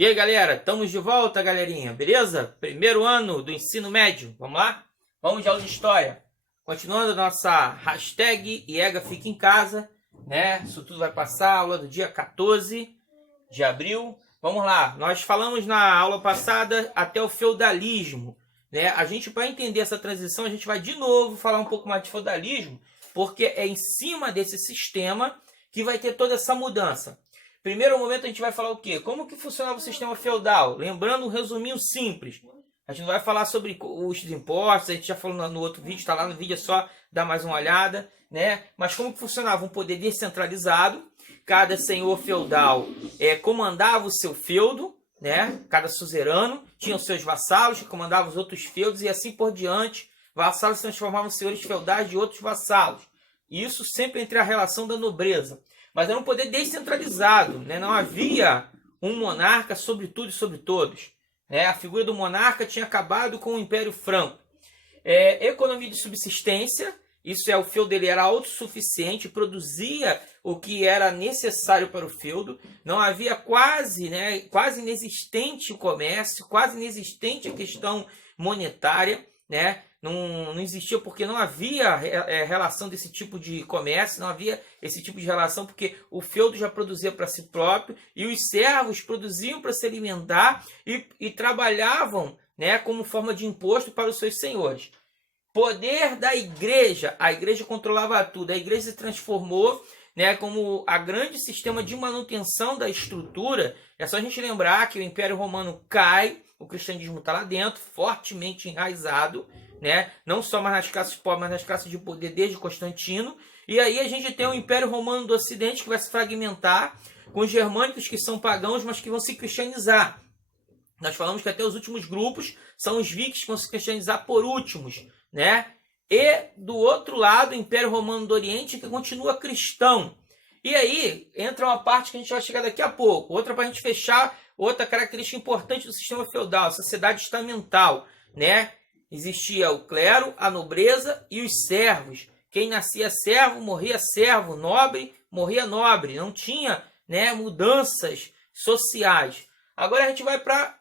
E aí, galera, estamos de volta, galerinha, beleza? Primeiro ano do ensino médio, vamos lá? Vamos de aula de história. Continuando a nossa hashtag IEGA Fica em Casa, né? Isso tudo vai passar, aula do dia 14 de abril. Vamos lá, nós falamos na aula passada até o feudalismo, né? A gente, para entender essa transição, a gente vai de novo falar um pouco mais de feudalismo, porque é em cima desse sistema que vai ter toda essa mudança. Primeiro momento a gente vai falar o quê? Como que funcionava o sistema feudal? Lembrando um resuminho simples. A gente não vai falar sobre os impostos, a gente já falou no outro vídeo, está lá no vídeo, é só dar mais uma olhada, né? Mas como que funcionava um poder descentralizado? Cada senhor feudal comandava o seu feudo, né? Cada suzerano tinha os seus vassalos que comandavam os outros feudos e assim por diante. Vassalos se transformavam em senhores feudais de outros vassalos. Isso sempre entre a relação da nobreza. Mas era um poder descentralizado, né? Não havia um monarca sobre tudo e sobre todos, né? A figura do monarca tinha acabado com o Império Franco. Economia de subsistência, isso é, o feudo ele era autossuficiente, produzia o que era necessário para o feudo. Não havia quase inexistente o comércio, quase inexistente a questão monetária, né? Não existia porque não havia relação desse tipo de comércio, não havia esse tipo de relação porque o feudo já produzia para si próprio e os servos produziam para se alimentar e trabalhavam, né, como forma de imposto para os seus senhores. Poder da igreja, a igreja controlava tudo, a igreja se transformou, né, como a grande sistema de manutenção da estrutura. É só a gente lembrar que o Império Romano cai, o cristianismo está lá dentro, fortemente enraizado, né? Não só mais nas classes pobres, mas nas classes de poder desde Constantino. E aí a gente tem o Império Romano do Ocidente que vai se fragmentar, com os germânicos que são pagãos, mas que vão se cristianizar. Nós falamos que até os últimos grupos são os vikings que vão se cristianizar por últimos, né? E do outro lado, o Império Romano do Oriente que continua cristão. E aí entra uma parte que a gente vai chegar daqui a pouco. Outra para a gente fechar, outra característica importante do sistema feudal, a sociedade estamental, né? Existia o clero, a nobreza e os servos. Quem nascia servo, morria servo. Nobre, morria nobre. Não tinha, né, mudanças sociais. Agora a gente vai para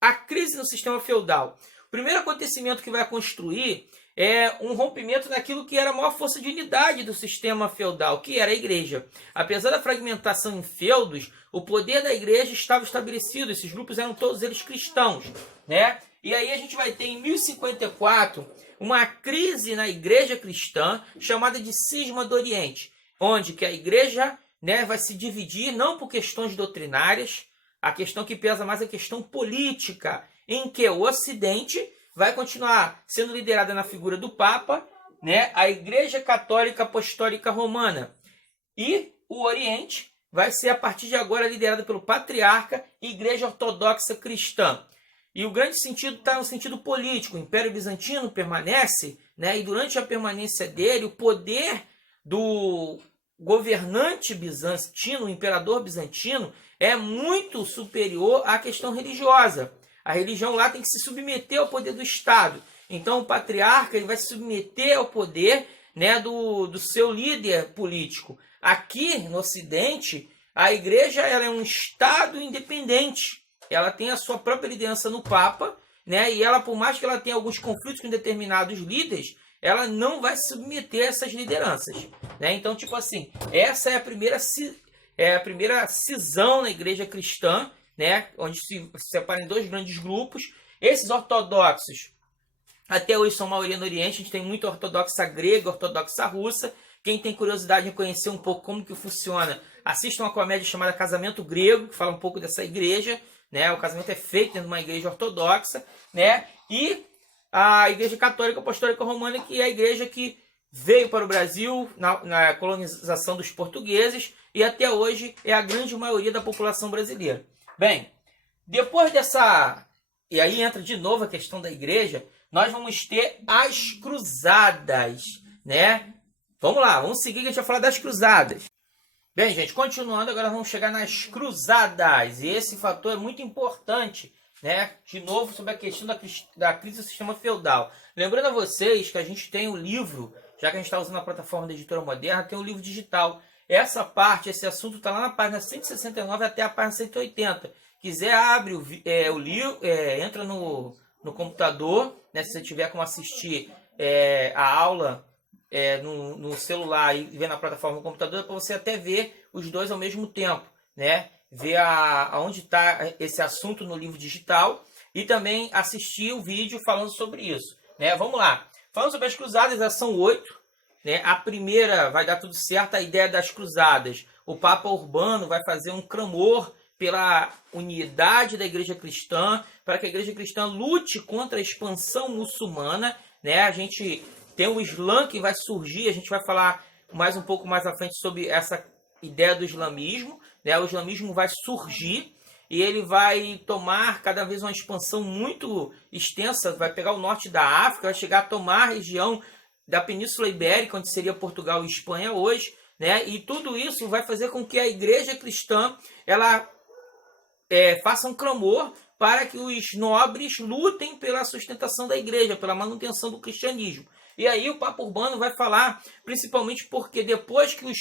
a crise no sistema feudal. O primeiro acontecimento que vai construir é um rompimento naquilo que era a maior força de unidade do sistema feudal, que era a igreja. Apesar da fragmentação em feudos, o poder da igreja estava estabelecido. Esses grupos eram todos eles cristãos, né? E aí a gente vai ter em 1054 uma crise na igreja cristã chamada de Cisma do Oriente, onde que a igreja, né, vai se dividir não por questões doutrinárias, a questão que pesa mais é a questão política, em que o Ocidente vai continuar sendo liderada na figura do Papa, né, a Igreja Católica Apostólica Romana, e o Oriente vai ser a partir de agora liderada pelo Patriarca Igreja Ortodoxa Cristã. E o grande sentido está no sentido político. O Império Bizantino permanece, né? E durante a permanência dele, o poder do governante bizantino, o imperador bizantino, é muito superior à questão religiosa. A religião lá tem que se submeter ao poder do Estado. Então o patriarca ele vai se submeter ao poder, né, do seu líder político. Aqui no Ocidente, a igreja ela é um Estado independente. Ela tem a sua própria liderança no Papa, né? E ela, por mais que ela tenha alguns conflitos com determinados líderes, ela não vai se submeter a essas lideranças, né? Então, tipo assim, essa é a primeira cisão na igreja cristã, né? Onde se separam em dois grandes grupos. Esses ortodoxos, até hoje são maioria no Oriente. A gente tem muito ortodoxa grega, ortodoxa russa. Quem tem curiosidade em conhecer um pouco como que funciona, assista uma comédia chamada Casamento Grego, que fala um pouco dessa igreja, né? O casamento é feito dentro de uma igreja ortodoxa, né? E a Igreja Católica Apostólica Romana, que é a igreja que veio para o Brasil na colonização dos portugueses e até hoje é a grande maioria da população brasileira. Bem, depois dessa... E aí entra de novo a questão da igreja, nós vamos ter as cruzadas, né? Vamos lá, vamos seguir que a gente vai falar das cruzadas. Bem, gente, continuando, agora vamos chegar nas cruzadas. E esse fator é muito importante, né? De novo, sobre a questão da crise do sistema feudal. Lembrando a vocês que a gente tem o livro, já que a gente está usando a plataforma da Editora Moderna, tem o livro digital. Essa parte, esse assunto está lá na página 169 até a página 180, quiser abre o livro, entra no computador, né? Se você tiver como assistir a aula no celular e ver na plataforma do computador, para você até ver os dois ao mesmo tempo, né? Ver aonde está esse assunto no livro digital e também assistir o vídeo falando sobre isso, né? Vamos lá. Falando sobre as cruzadas, elas são 8, né? A primeira vai dar tudo certo, a ideia das cruzadas. O Papa Urbano vai fazer um clamor pela unidade da igreja cristã, para que a igreja cristã lute contra a expansão muçulmana, né? A gente tem o Islã que vai surgir, a gente vai falar um pouco mais à frente sobre essa ideia do islamismo, né? O islamismo vai surgir e ele vai tomar cada vez uma expansão muito extensa, vai pegar o norte da África, vai chegar a tomar a região da Península Ibérica, onde seria Portugal e Espanha hoje, né? E tudo isso vai fazer com que a igreja cristã ela faça um clamor para que os nobres lutem pela sustentação da igreja, pela manutenção do cristianismo. E aí o Papa Urbano vai falar, principalmente porque depois que os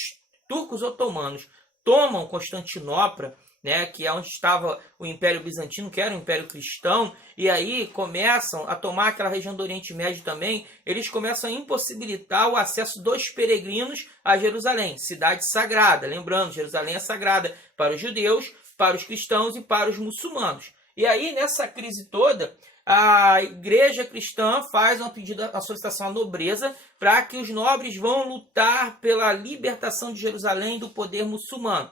turcos otomanos tomam Constantinopla, né, que é onde estava o Império Bizantino, que era o Império Cristão, e aí começam a tomar aquela região do Oriente Médio também, eles começam a impossibilitar o acesso dos peregrinos a Jerusalém, cidade sagrada. Lembrando, Jerusalém é sagrada para os judeus, para os cristãos e para os muçulmanos. E aí, nessa crise toda, a igreja cristã faz uma pedida, uma solicitação à nobreza para que os nobres vão lutar pela libertação de Jerusalém do poder muçulmano.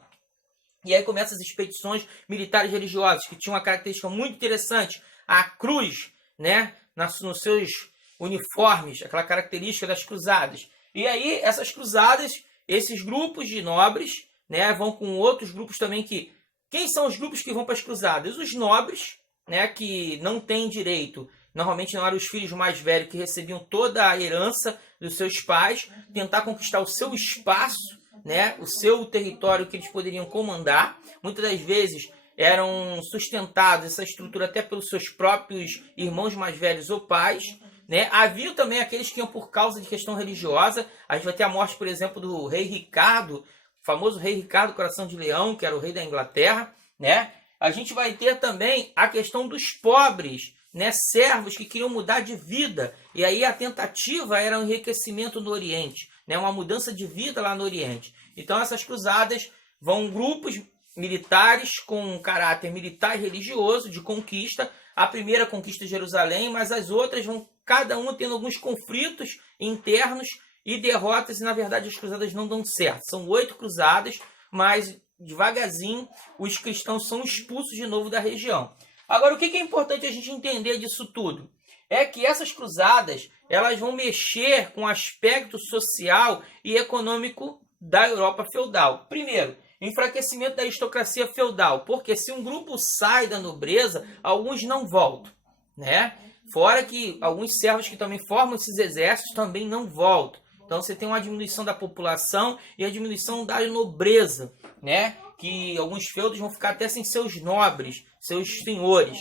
E aí começam as expedições militares religiosas, que tinham uma característica muito interessante, a cruz, né, nos seus uniformes, aquela característica das cruzadas. E aí, essas cruzadas, esses grupos de nobres, né, vão com outros grupos também que... Quem são os grupos que vão para as cruzadas? Os nobres, né, que não têm direito. Normalmente não eram os filhos mais velhos que recebiam toda a herança dos seus pais, tentar conquistar o seu espaço, né, o seu território que eles poderiam comandar. Muitas das vezes eram sustentados essa estrutura até pelos seus próprios irmãos mais velhos ou pais, né? Havia também aqueles que iam por causa de questão religiosa. A gente vai ter a morte, por exemplo, do rei Ricardo, o famoso rei Ricardo Coração de Leão, que era o rei da Inglaterra, né? A gente vai ter também a questão dos pobres, né? Servos que queriam mudar de vida. E aí a tentativa era um enriquecimento no Oriente, né? Uma mudança de vida lá no Oriente. Então essas cruzadas vão grupos militares com um caráter militar e religioso de conquista. A primeira conquista Jerusalém, mas as outras vão cada uma tendo alguns conflitos internos e derrotas, e na verdade as cruzadas não dão certo. São 8 cruzadas, mas devagarzinho os cristãos são expulsos de novo da região. Agora, o que é importante a gente entender disso tudo? É que essas cruzadas elas vão mexer com o aspecto social e econômico da Europa feudal. Primeiro, enfraquecimento da aristocracia feudal, porque se um grupo sai da nobreza, alguns não voltam, né? Fora que alguns servos que também formam esses exércitos também não voltam. Então você tem uma diminuição da população e a diminuição da nobreza, né? Que alguns feudos vão ficar até sem seus nobres, seus senhores.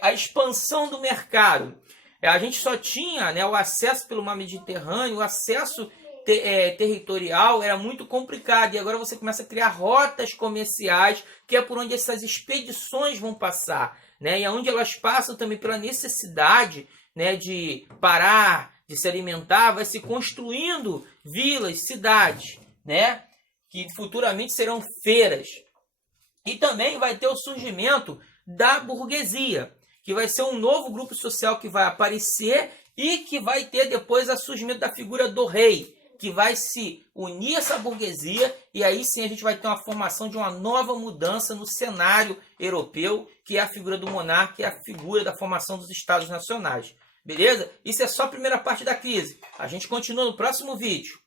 A expansão do mercado. A gente só tinha, né, o acesso pelo mar Mediterrâneo, o acesso territorial era muito complicado. E agora você começa a criar rotas comerciais, que é por onde essas expedições vão passar, né? E onde elas passam também pela necessidade, né, de parar, de se alimentar, vai se construindo vilas, cidades, né, que futuramente serão feiras. E também vai ter o surgimento da burguesia, que vai ser um novo grupo social que vai aparecer e que vai ter depois o surgimento da figura do rei, que vai se unir a essa burguesia, e aí sim a gente vai ter uma formação de uma nova mudança no cenário europeu, que é a figura do monarca, que é a figura da formação dos Estados Nacionais. Beleza? Isso é só a primeira parte da crise. A gente continua no próximo vídeo.